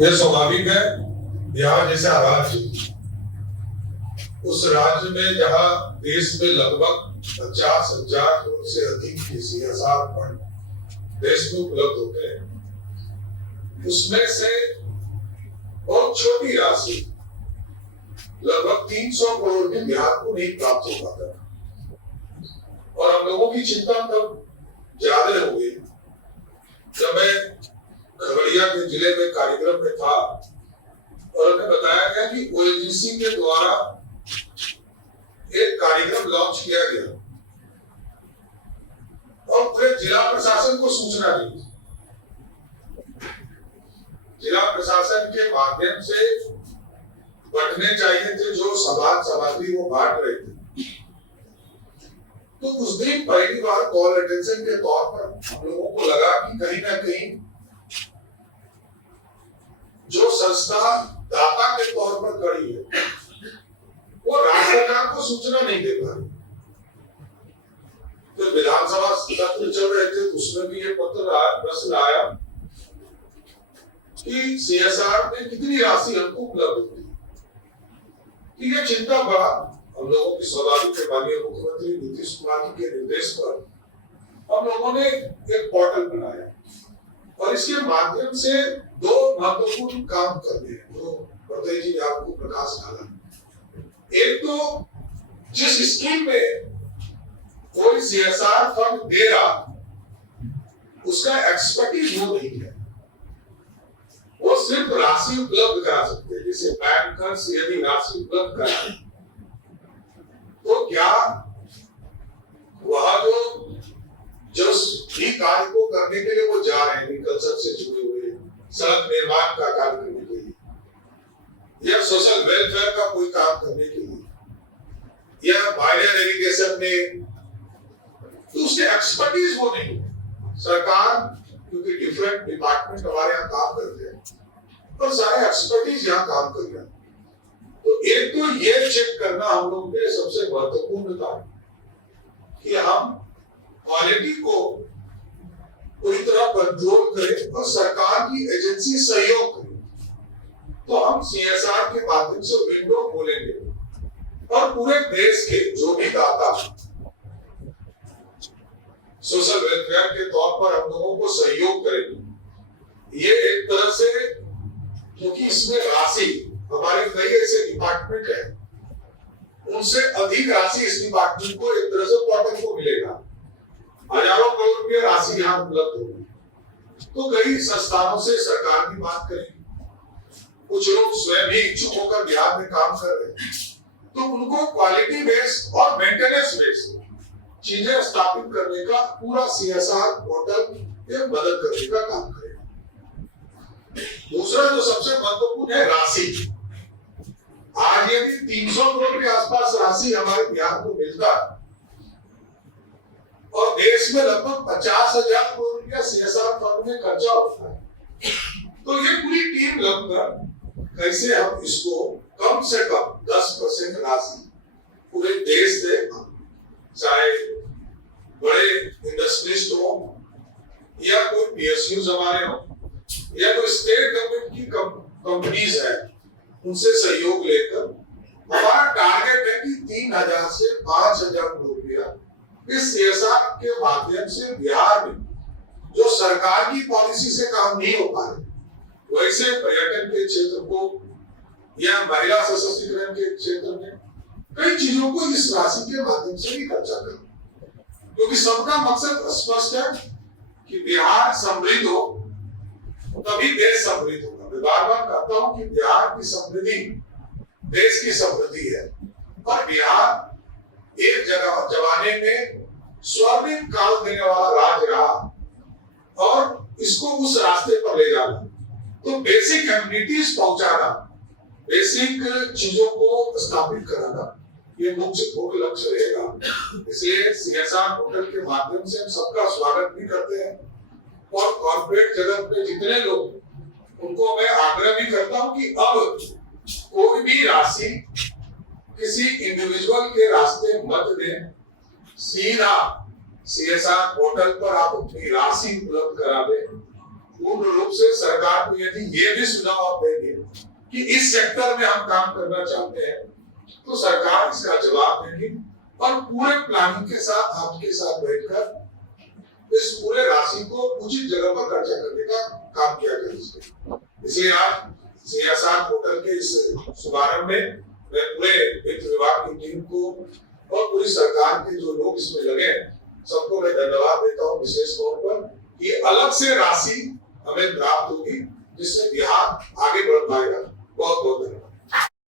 यह स्वाभाविक है। यहाँ जैसे राज्य, उस राज्य में जहाँ देश में लगभग 50,000 करोड़ से अधिक के CSR फंड देश में उपलब्ध होते हैं, उसमें से बहुत छोटी राशि लगभग 300 करोड़ भी बिहार को नहीं प्राप्त हो पाता। और हम लोगों की चिंता तब ज्यादा हो गई जब मैं खगड़िया के जिले में कार्यक्रम में था और उन्हें बताया गया कि ONGC के द्वारा एक कार्यक्रम लॉन्च किया गया और पूरे जिला प्रशासन को सूचना दी। जिला प्रशासन के माध्यम से बंटने चाहिए थे जो समाज सामग्री वो बांट रहे थे। तो उस दिन पहली बार कॉल अटेंशन के तौर पर हम लोगों को लगा कि कहीं ना कहीं जो संस्था दाता के तौर पर खड़ी है वो राज्य सरकार को सूचना नहीं दे पा रही। तो विधानसभा सत्र चल रहे थे, उसमें भी ये प्रश्न आया कि CSR में कितनी राशि हमको उपलब्ध होती है। ये चिंता बढ़ा। हम लोगों की स्वाभाविक माननीय मुख्यमंत्री नीतीश कुमार जी के निर्देश पर हम लोगों ने एक पोर्टल बनाया और इसके माध्यम से 2 महत्वपूर्ण काम करने हैं, जो वर्तई जी ने आपको प्रकाश डाला। एक तो जिस स्कीम में कोई CSR फंड दे रहा उसका एक्सपर्टीज वो नहीं है, वो सिर्फ राशि उपलब्ध करा सकते हैं। जैसे बैंकर्स यदि राशि उपलब्ध कराए तो क्या वह जो भी कार्य को करने के लिए वो जा रहे हैं, एग्रीकल्चर से जुड़े हुए, सड़क निर्माण का कार्य करने के लिए या सोशल वेलफेयर का कोई काम करने के लिए या माइनर इरिगेशन में, तो उसके एक्सपर्टीज वो नहीं। सरकार क्योंकि डिफरेंट डिपार्टमेंट हमारे यहाँ काम करते हैं और सारे एक्सपर्टीज यहाँ काम कर रहे हैं। तो एक तो ये चेक करना हम लोग के सबसे महत्वपूर्ण था कि हम क्वालिटी को पूरी तरह कंट्रोल करें और सरकार की एजेंसी सहयोग करे। तो हम CSR के माध्यम से विंडो खोलेंगे और पूरे देश के जो भी दाता सोशल वेलफेयर के तौर पर हम लोगों को सहयोग करेंगे। ये एक तरह से, क्योंकि इसमें राशि हमारे कई ऐसे डिपार्टमेंट है, उनसे अधिक राशि इस डिपार्टमेंट को एक तरह से पोर्टल को मिलेगा। हजारों करोड़ रुपया राशि यहाँ उपलब्ध होगी। तो कई संस्थानों से सरकार की बात करेंगे, कुछ लोग स्वयं भी इच्छुक होकर बिहार में काम कर रहे हैं, तो उनको क्वालिटी बेस्ड और मेंटेनेंस बेस्ड चीजें स्थापित करने का पूरा CSR पोर्टल ये मदद करने का काम करेगा। दूसरा जो सबसे महत्वपूर्ण है राशि। आज यदि 300 करोड़ के आसपास राशि हमारे बिहार को मिलता है और देश में लगभग 50,000 करोड़ रुपया CSR फंड में खर्चा होता है, तो ये पूरी टीम लगकर कैसे हम इसको कम से कम 10% राशि पूरे देश से, चाहे बड़े इंडस्ट्रिस्ट हो या कोई PSUs हमारे हो या कोई स्टेट गवर्नमेंट की कंपनीज है, उनसे सहयोग लेकर हमारा टारगेट है कि 3,000 से 5,000 करोड़ रुपया इस CSR के माध्यम से बिहार में जो सरकार की पॉलिसी से काम नहीं हो पा रहे, वैसे पर्यटन के क्षेत्र को या महिला सशक्तिकरण के क्षेत्र में कई चीजों को इस राशि के माध्यम से भी खर्चा करें, क्योंकि सबका मकसद स्पष्ट है कि बिहार समृद्ध हो तभी देश समृद्ध होगा। मैं बार-बार कहता हूं कि बिहार की समृद्धि देश की समृद्धि है और बिहार एक जगह जमाने में स्वर्णिम काल देने वाला राज्य रहा और इसको उस रास्ते पर ले जाना, तो बेसिक एमिनिटीज पहुंचाना, बेसिक चीजों को स्थापित कराना, ये मुख्य लक्ष्य रहेगा। इसलिए CSR पोर्टल के माध्यम से हम सबका स्वागत भी करते हैं और कॉर्पोरेट जगत में जितने लोग, उनको मैं आग्रह भी करता हूं कि अब कोई भी राशि किसी इंडिविजुअल के रास्ते मत दें, सीधा CSR पोर्टल पर आप अपनी राशि उपलब्ध करा दें पूर्ण रूप से सरकार को यदि ये भी सुझाव आप देंगे कि इस सेक्टर में हम काम करना चाहते हैं, तो सरकार इसका जवाब देगी और पूरे प्लानिंग के साथ आपके साथ बैठकर इस पूरे राशि को उचित जगह पर खर्चा करने का काम किया जाए। इसलिए आज CSR पोर्टल के इस शुभारंभ में मैं पूरे वित्त विभाग की टीम को और पूरी सरकार के जो लोग इसमें लगे सबको मैं धन्यवाद देता हूँ। विशेष तौर पर ये अलग से राशि हमें प्राप्त होगी जिससे बिहार आगे बढ़ पाएगा। बहुत बहुत धन्यवाद।